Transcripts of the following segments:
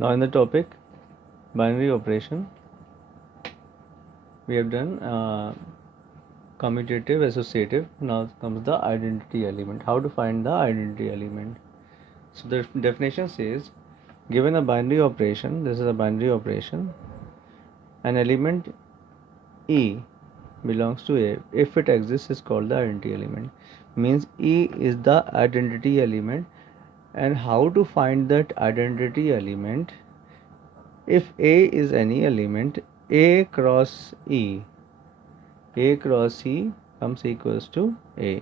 Now in the topic binary operation, we have done commutative, associative. Now comes the identity element. How to find the identity element? So the definition says, given a binary operation, this is a binary operation, an element E belongs to A. If it exists, is called the identity element. Means E is the identity element. And how to find that identity element? If A is any element, A cross E comes equals to A.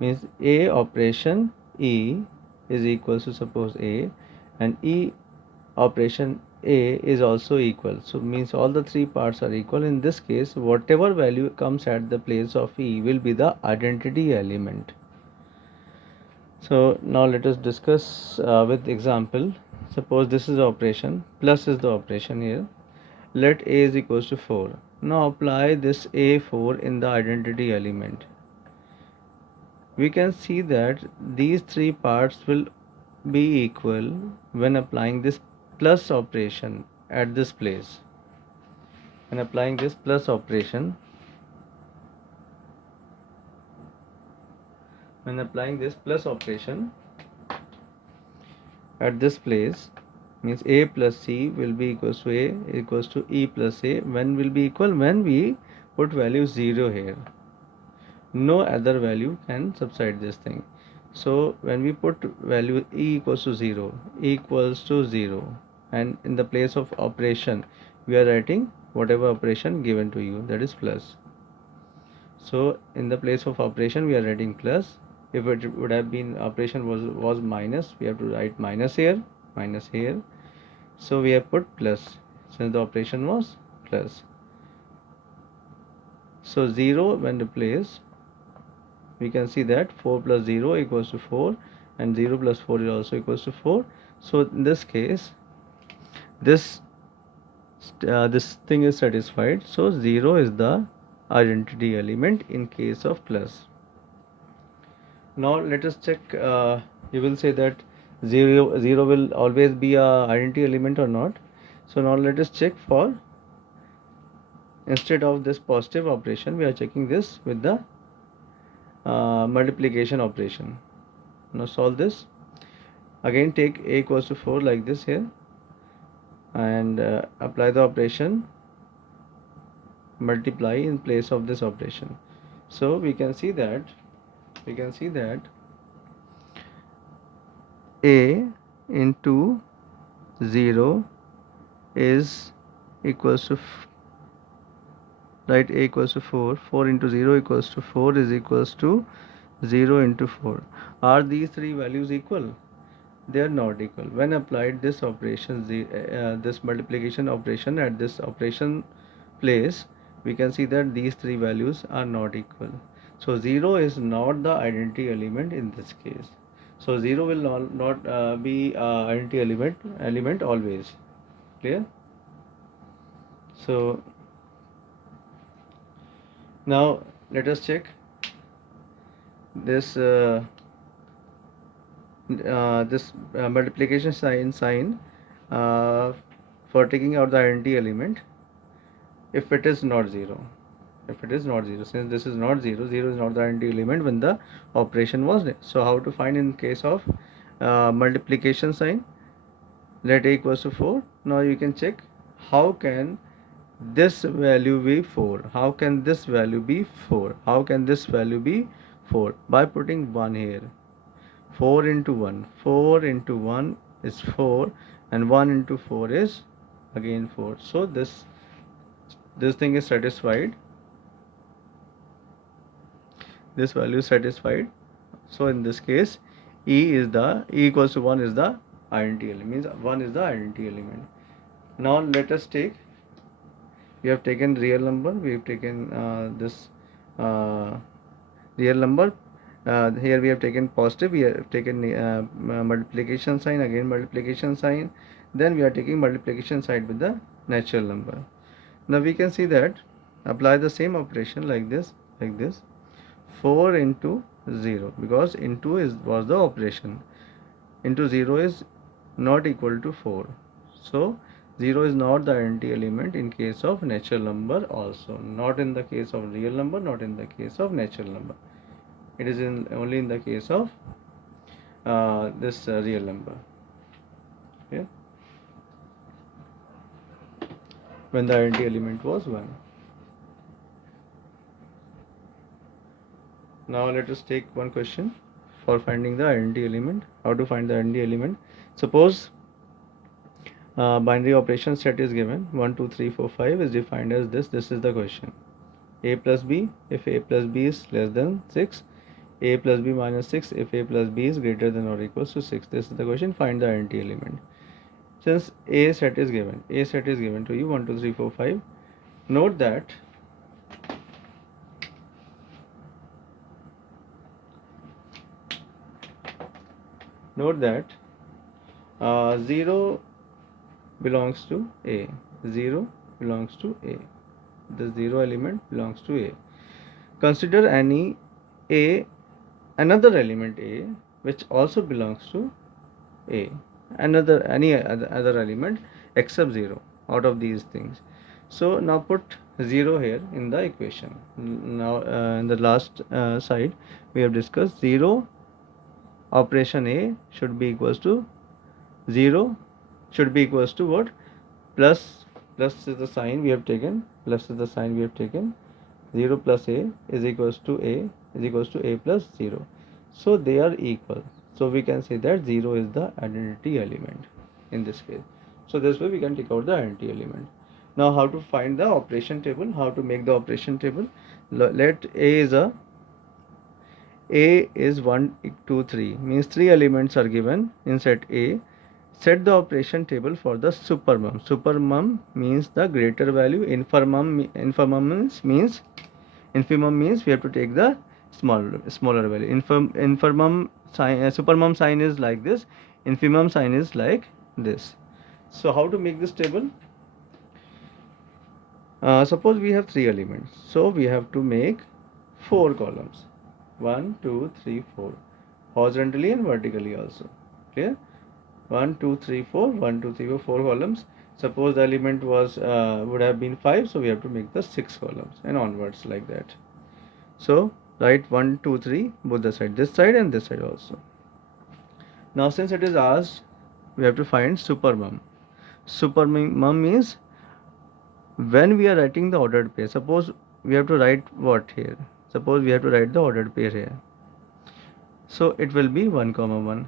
Means A operation E is equals to, suppose, A, and E operation A is also equal. So means all the three parts are equal. In this case, whatever value comes at the place of E will be the identity element. So now let us discuss with example. Suppose this is the operation, plus is the operation here. Let A is equals to 4. Now apply this A4 in the identity element. We can see that these three parts will be equal when applying this plus operation at this place. When applying this plus operation, at this place, means A plus C will be equals to A equals to E plus A. When will be equal? When we put value 0 here. No other value can subside this thing. So when we put value E equals to 0, and in the place of operation we are writing whatever operation given to you, that is plus. So in the place of operation we are writing plus. If it would have been operation was minus, we have to write minus here. So we have put plus since the operation was plus. So 0 when replaced, we can see that 4 plus 0 equals to 4, and 0 plus 4 is also equals to 4. So in this case, this thing is satisfied. So 0 is the identity element in case of plus. Now let us check. You will say that 0 will always be a identity element or not. So now let us check for, instead of this positive operation, we are checking this with the multiplication operation. Now solve this. Again take A equals to 4 like this here, and apply the operation multiply in place of this operation. So we can see that A into 0 is equals to write A equals to 4. 4 into 0 equals to 4 is equals to 0 into 4. Are these three values equal? They are not equal. When applied this operation, this multiplication operation at this operation place, we can see that these three values are not equal. So 0 is not the identity element in this case. So 0 will not be identity element always. Clear? So now let us check this multiplication sign for taking out the identity element if it is not 0. Since this is not 0 is not the identity element when the operation was there. So how to find in case of multiplication sign? Let A equals to 4. Now you can check how can this value be 4. How can this value be 4? By putting 1 here. 4 into 1 is 4, and 1 into 4 is again 4. So this thing is satisfied. This value is satisfied. So in this case, E equals to 1 is the identity element. Means 1 is the identity element. Now let us take. We have taken real number. We have taken this real number. Here we have taken positive. We have taken multiplication sign. Again multiplication sign. Then we are taking multiplication sign with the natural number. Now we can see that apply the same operation like this. 4 into 0, because into was the operation. Into 0 is not equal to 4. So 0 is not the identity element in case of natural number also, not in the case of real number, not in the case of natural number. It is only in the case of this real number. Okay, when the identity element was 1. Now let us take one question for finding the identity element. How to find the identity element? Suppose binary operation set is given 1 2 3 4 5 is defined as this. This is the question: a plus b if a plus b is less than 6, a plus b minus 6 if a plus b is greater than or equals to 6. This is the question. Find the identity element. Since a set is given, to you 1 2 3 4 5. Note that note that 0 belongs to a. 0 belongs to a. The 0 element belongs to a. Consider another element a which also belongs to a. Any other element except 0 out of these things. So now put 0 here in the equation. Now in the last side we have discussed 0 operation a should be equals to 0 should be equals to what? Plus is the sign we have taken. 0 plus a is equals to a plus 0. So they are equal. So we can say that 0 is the identity element in this case. So this way we can take out the identity element. Now how to find the operation table? How to make the operation table? Let a is 1 2 3 means 3 elements are given in set A. Set the operation table for the supermum. Supermum means the greater value. Infimum means we have to take the smaller value. Infimum sign, supermum sign is like this. Infimum sign is like this. So how to make this table? Suppose we have 3 elements. So we have to make 4 columns. 1 2 3 4 horizontally and vertically also. Clear? 1 2 3 4 1 2 3 4 4 columns. Suppose the element was would have been 5, so we have to make the 6 columns and onwards like that. So write 1 2 3 both the side, this side and this side also. Now since it is asked, we have to find supermum. Supermum means when we are writing the ordered pair. Suppose we have to write what here? Suppose we have to write the ordered pair here. So it will be 1 comma 1.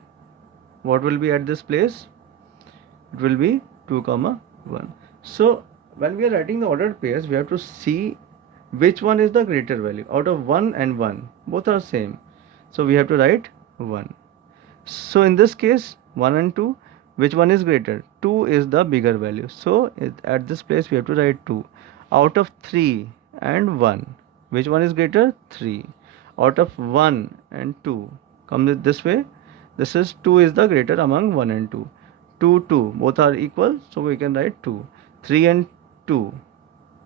What will be at this place? It will be 2 comma 1. So when we are writing the ordered pairs, we have to see which one is the greater value. Out of 1 and 1, both are same. So we have to write 1. So in this case, 1 and 2, which one is greater? 2 is the bigger value. So at this place we have to write 2. Out of 3 and 1, which one is greater? 3. Out of 1 and 2, come this way. This is 2 is the greater among 1 and 2. 2, 2, both are equal, so we can write 2. 3 and 2.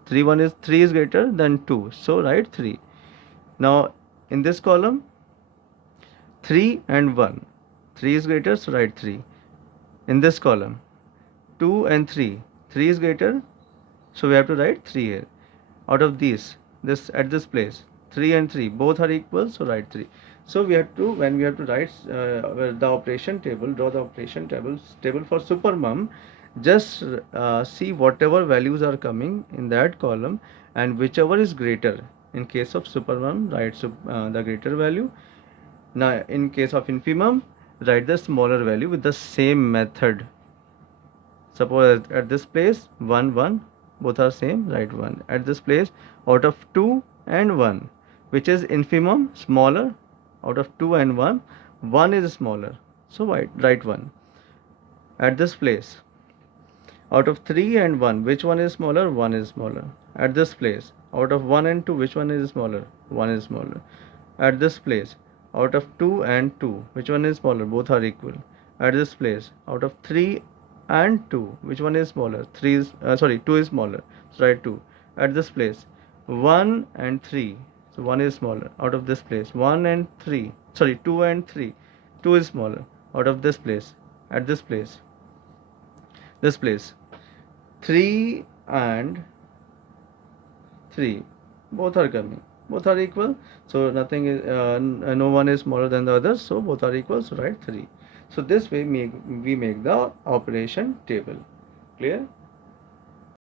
3 is greater than 2, so write 3. Now in this column, 3 and 1. 3 is greater, so write 3. In this column, 2 and 3. 3 is greater, so we have to write 3 here. Out of these, at this place, 3 and 3 both are equal, so write 3. So we have to, when we have to write the operation table, draw the operation table for supermum, just see whatever values are coming in that column, and whichever is greater. In case of supermum, write the greater value. Now in case of infimum, write the smaller value with the same method. Suppose at this place 1 1, both are same, write 1. At this place, out of 2 and 1, which is infimum, smaller. Out of 2 and 1, 1 is smaller, so write 1. At this place, out of 3 and 1, which one is smaller? 1 is smaller. At this place, out of 1 and 2, which one is smaller? 1 is smaller. At this place, out of 2 and 2, which one is smaller? Both are equal. At this place, out of 3 and 2, which one is smaller? 2 is smaller, so write 2. At this place, 1 and 3, so 1 is smaller. Out of this place, 2 and 3, 2 is smaller. Out of this place, at this place, this place. 3 and 3 both are coming, both are equal, so nothing is no one is smaller than the other, so both are equal, so write 3. So this way we make the operation table. Clear?